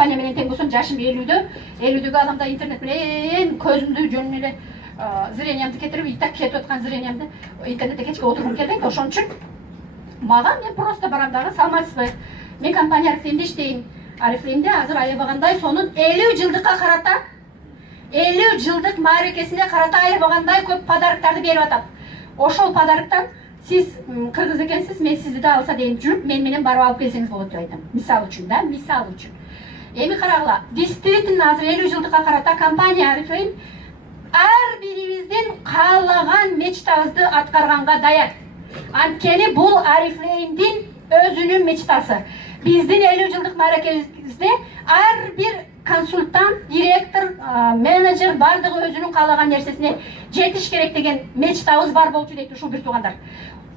компания менен тең болсом жашым 50-дөгү адамда интернет менен көзүмдү жөн эле зрениямды кетирип, и так кетип аткан зрениямды интернетте кечке отургум келбейт. Ошон үчүн мага мен просто барам дагы, саламатсызбы? Мен компания Арифлеймде иштейм. Арифлеймде азыр аябагандай сонун 50 жылдыкка карата 50 жылдык мааракесине карата аябагандай көп подароктарды берип атат. Ошол подароктан сиз кыргыз экенсиз, мен сизди да алса дейм жүрүп, мен менен барып алып келсеңиз болот деп айтам. Мисал үчүн да, мисал үчүн. Эми карагыла, действительно азыр 50 жылдыкка карата компания Арифлейм ар бирибиздин каалаган мечтабызды аткарганга даяр. Анткени бул Арифлеймдин өзүнүн мечтасы. Биздин 50 жылдык мааракебизде ар бир консультант, директор, менеджер бардыгы өзүнүн каалаган нерсесине жетиш керек деген мечтабыз бар болчу дейт ушул бир туугандар.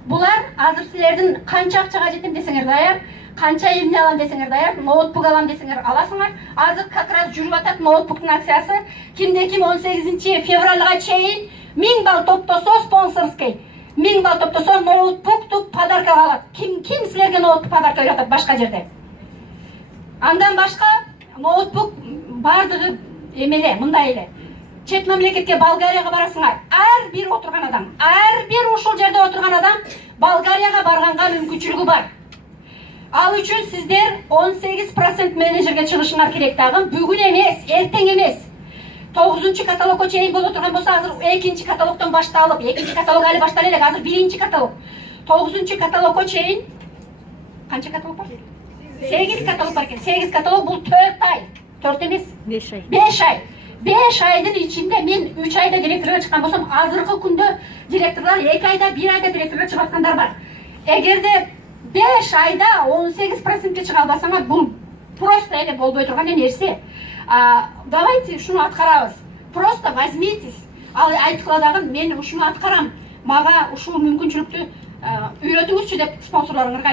Булар азыр силердин канча акчага жетем десеңер даяр, канча эмне алам десеңер даяр, ноутбук алам десеңер аласыңар. Азыр как раз жүрүп атат ноутбуктун акциясы. Кимде ким 18 февралга чейин 1000 балл топтосо спонсорский 1000 балл топтосо ноутбукту подарка алат. Ким силерге ноутбук подарка берип атат башка жерде? Андан башка ноутбук бардыгы эмеле, мындай эле. Чет мамлекетке, Болгарияга барасыңар. Ар бир отурган адам, ар бир ушул жерде отурган адам Болгарияга барганга мүмкүнчүлүгү бар. Ал үчүн сиздер 18% менеджерге чыгышыңар керек дагы. Бүгүн эмес, эртең эмес. 9 каталогко чейин боло турган болсо, азыр 2 каталогдон башталып, 2 каталог али башталып элек, азыр 1 каталог. 9 каталогко чейин канча каталог бар? 8 каталог бар экен. 8 каталог бул 4 ай. 4 эмес, 5 ай. 5 ай. 5 айдын ичинде мен 3 айда директорго чыккан болсом, азыркы күндө директорлор 2 айда, 1 айда директорго чыгып аткандар бар. Эгерде 5 айда 18%ке чыга албасаңар, бул просто эле болбой турган нерсе. Давайте шуну аткарабыз. Просто возьмитесь. Ал айткыла дагы мен ушуну аткарам. Мага ушул мүмкүнчүлүктү үйрөтүңүзчү деп спонсорлоруңарга